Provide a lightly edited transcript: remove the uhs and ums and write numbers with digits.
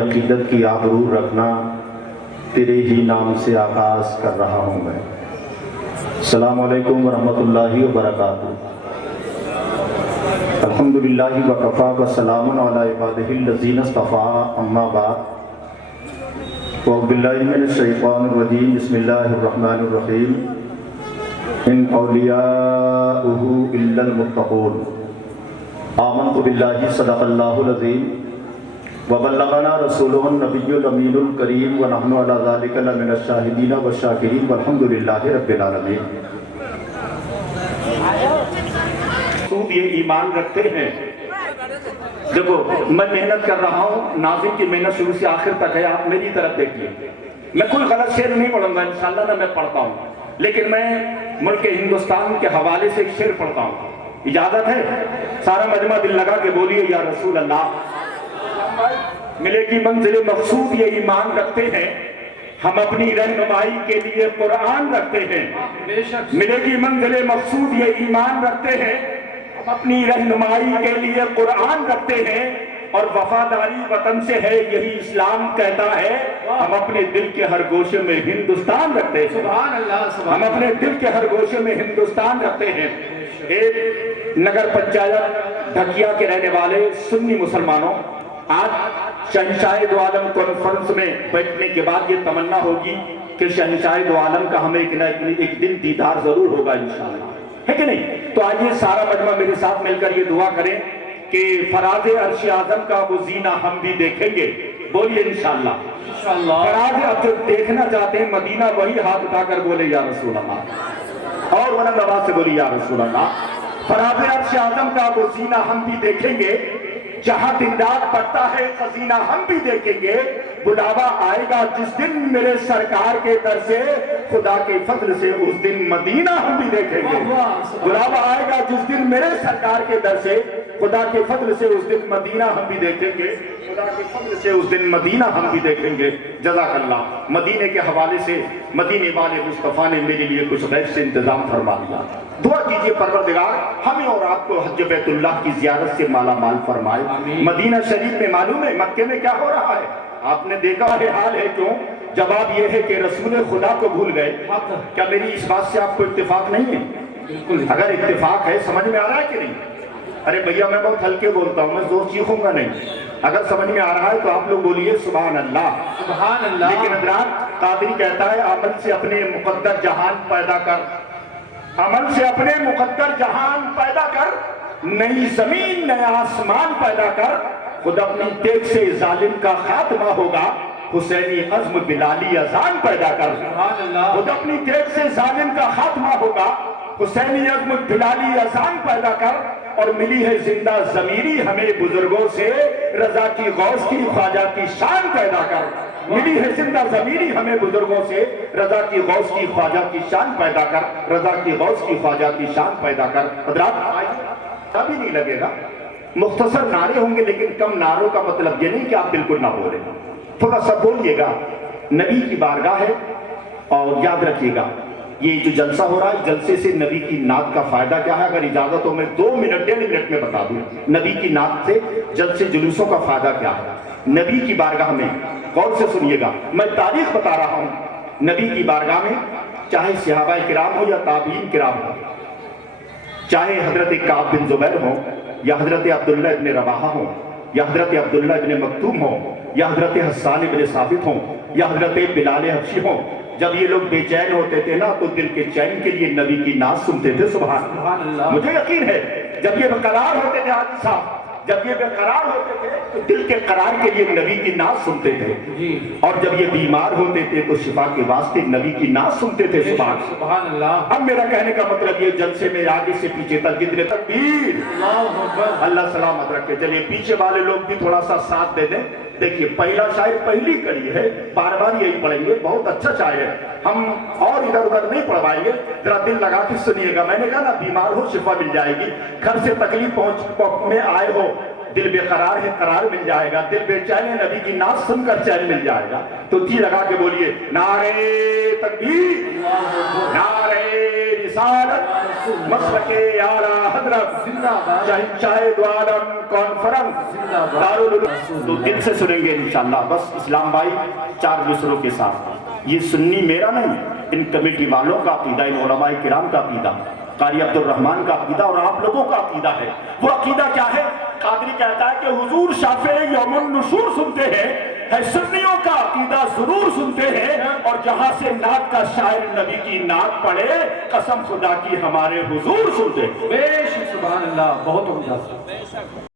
عقیدت کی آبرو رکھنا، تیرے ہی نام سے آغاز کر رہا ہوں میں۔ السلام علیکم ورحمۃ اللہ وبرکاتہ۔ الحمدللہ وکفیٰ وسلام علی عبادہ الذین اصطفیٰ، اما بعد اعوذ باللہ من الشیطان الرجیم، بسم اللہ الرحمن الرحیم۔ ان اولیاؤہ الا المتقون۔ آمنت باللہ صدق اللہ العظیم وبلغنا رسولہ النبی الامین الکریم ونحن علی ذلک لمن الشاہدین والشاکرین والحمد للہ رب العالمین۔ یہ ایمان رکھتے ہیں، دیکھو میں محنت کر رہا ہوں، ناظم کی محنت شروع سے آخر تک ہے، آپ میری طرف دیکھیے۔ میں کوئی غلط شعر نہیں پڑھوں گا انشاءاللہ، نہ میں پڑھتا ہوں، لیکن میں ملک ہندوستان کے حوالے سے ایک شعر پڑھتا ہوں، اجازت ہے؟ سارا مجمع دل لگا کے بولیے یا رسول اللہ۔ ملے گی منزل مقصود یہ ایمان رکھتے ہیں، ہم اپنی رہنمائی کے لیے قرآن رکھتے ہیں۔ ملے گی منزل مقصود یہ ایمان رکھتے ہیں، ہم اپنی رہنمائی کے لیے قرآن رکھتے ہیں، اور وفاداری وطن سے ہے یہی اسلام کہتا ہے، ہم اپنے دل کے ہر گوشے میں ہندوستان رکھتے ہیں۔ سبحان اللہ، ہم اپنے دل کے ہر گوشے میں ہندوستان رکھتے ہیں۔ ایک نگر پنچایت ڈھکیا کے رہنے والے سنی مسلمانوں، آج شہنشاہ دو عالم کانفرنس میں بیٹھنے کے بعد یہ تمنا ہوگی کہ شہنشاہ دو عالم کا ہمیں ایک دن دیدار ضرور ہوگا انشاءاللہ، ہے کہ نہیں؟ تو آئیے سارا مجمع میرے ساتھ مل کر یہ دعا کریں کہ فراز عرش اعظم کا وہ زینہ ہم بھی دیکھیں گے، بولیے انشاءاللہ۔ فراز اب جو دیکھنا چاہتے ہیں مدینہ، وہی ہاتھ اٹھا کر بولے یا رسول اللہ، اور بلند آواز سے بولی یا رسول اللہ۔ فراز عرش اعظم کا وہ زینہ ہم بھی دیکھیں گے، جہاں دن رات پڑتا ہے خزینہ ہم بھی دیکھیں گے، بلاوا آئے گا جس دن میرے سرکار کے در سے، خدا کے فضل سے اس دن مدینہ ہم بھی دیکھیں گے۔ بلاوا آئے گا جس دن میرے سرکار کے در سے، خدا کے فضل سے اس دن مدینہ ہم بھی دیکھیں گے، خدا کے فضل سے اس دن مدینہ ہم بھی دیکھیں گے۔ جزاک اللہ۔ مدینے کے حوالے سے مدینے والے مصطفیٰ نے میرے لیے کچھ غیب سے انتظام فرما دیا۔ دعا کیجئے پروردگار ہمیں اور آپ کو حج بیت اللہ کی زیارت سے مالا مال فرمائے۔ مدینہ شریف میں معلوم ہے مکے میں کیا ہو رہا ہے؟ آپ نے دیکھا ہے، حال ہے کیوں؟ جواب یہ ہے کہ رسول خدا کو بھول گئے۔ کیا میری اس بات سے آپ کو اتفاق نہیں ہے؟ اگر اتفاق ہے، سمجھ میں آ رہا ہے کہ نہیں؟ ارے بھیا میں بہت ہلکے بولتا ہوں، میں زور چیخوں گا نہیں۔ اگر سمجھ میں آ رہا ہے تو آپ لوگ بولیے سبحان اللہ، سبحان اللہ۔ لیکن حضرات قادری کہتا ہے عمل سے اپنے مقدر جہان پیدا کر، عمل سے اپنے مقدر جہان پیدا کر، نئی زمین نیا آسمان پیدا کر، خود اپنی دیکھ سے ظالم کا خاتمہ ہوگا، حسینی عزم بلالی اذان پیدا کر۔ خود اپنی دیکھ سے ظالم کا خاتمہ ہوگا، حسینی عزم بلالی اذان پیدا کر، اور ملی ہے زندہ ضمیری ہمیں بزرگوں سے، رضا کی غوث کی خواجہ کی شان پیدا کر۔ ملی ہے زندہ ضمیری ہمیں بزرگوں سے، رضا کی غوث کی خواجہ کی شان پیدا کر، رضا کی غوث کی خواجہ کی شان پیدا کر۔ حضرات ابھی نہیں لگے گا، مختصر نعرے ہوں گے، لیکن کم نعروں کا مطلب یہ نہیں کہ آپ بالکل نہ بولیں، تھوڑا سا بولیے گا۔ نبی کی بارگاہ ہے، اور یاد رکھیے گا یہ جو جلسہ ہو رہا ہے، جلسے سے نبی کی نعت کا فائدہ کیا ہے؟ اگر اجازت ہو میں 2 منٹ 1.5 منٹ میں بتا دوں نبی کی نعت سے جلسے جلوسوں کا فائدہ کیا ہے۔ نبی کی بارگاہ میں غور سے سنیے گا، میں تاریخ بتا رہا ہوں، نبی کی بارگاہ میں چاہے صحابہ کرام ہو یا تابعین کرام ہو، چاہے حضرت کعب بن زبیر ہو یا حضرت عبداللہ ابن رواحہ ہو یا حضرت عبداللہ ابن مکتوم ہو یا حضرت حسان ابن ثابت ہو یا حضرت بلال حبشی ہو، جب یہ لوگ بے چین ہوتے تھے نا تو دل کے چین کے لیے نبی کی نعت سنتے تھے۔ سبحان اللہ۔ مجھے یقین ہے جب یہ بقرار ہوتے تھے حاجی صاحب، جب یہ بے قرار ہوتے تھے تو دل کے قرار کے لیے نبی کی نعت سنتے تھے، اور جب یہ بیمار ہوتے تھے تو شفا کے واسطے نبی کی نعت سنتے تھے۔ سبحان اللہ۔ اب میرا کہنے کا مطلب یہ جلسے میں آگے سے پیچھے تک جتنے تکبیر، اللہ سلامت رکھے۔ چلیے پیچھے والے لوگ بھی تھوڑا سا ساتھ دے دیں۔ دیکھیے پہلا شاعر پہلی کڑی ہے، بار بار یہی پڑھیں گے، بہت اچھا شاعر ہے، ہم اور ادھر ادھر نہیں پڑھوائیں گے، ذرا دل لگا کے سنیے گا۔ میں نے کہا نا بیمار ہو شفا مل جائے گی، گھر سے تکلیف پہنچ میں آئے ہو، دل بے قرار ہے قرار مل جائے گا، دل بے چین ہے نبی کی نعت سن کر چین مل جائے گا۔ تو جی لگا کے بولیے نعرے تکبیر، نعرے رسالت مسلک اعلی حضرت شاہد عالم کانفرنس دارالعلوم، تو دل سے سنیں گے انشاءاللہ. بس اسلام بھائی 4 مصروں کے ساتھ. یہ سنی میرا نہیں، ان کمیٹی والوں کا عقیدہ، ان علماء کرام کا عقیدہ، قاری عبد الرحمن کا عقیدہ اور آپ لوگوں کا عقیدہ ہے. وہ عقیدہ کیا ہے؟ قادری کہتا ہے کہ حضور شافع یوم النشور سنتے ہیں، سنیوں کا عقیدہ ضرور سنتے ہیں، اور جہاں سے نعت کا شاعر نبی کی نعت پڑھے قسم خدا کی ہمارے حضور سنتے ہیں. بے شک سبحان اللہ، بہت عمدہ.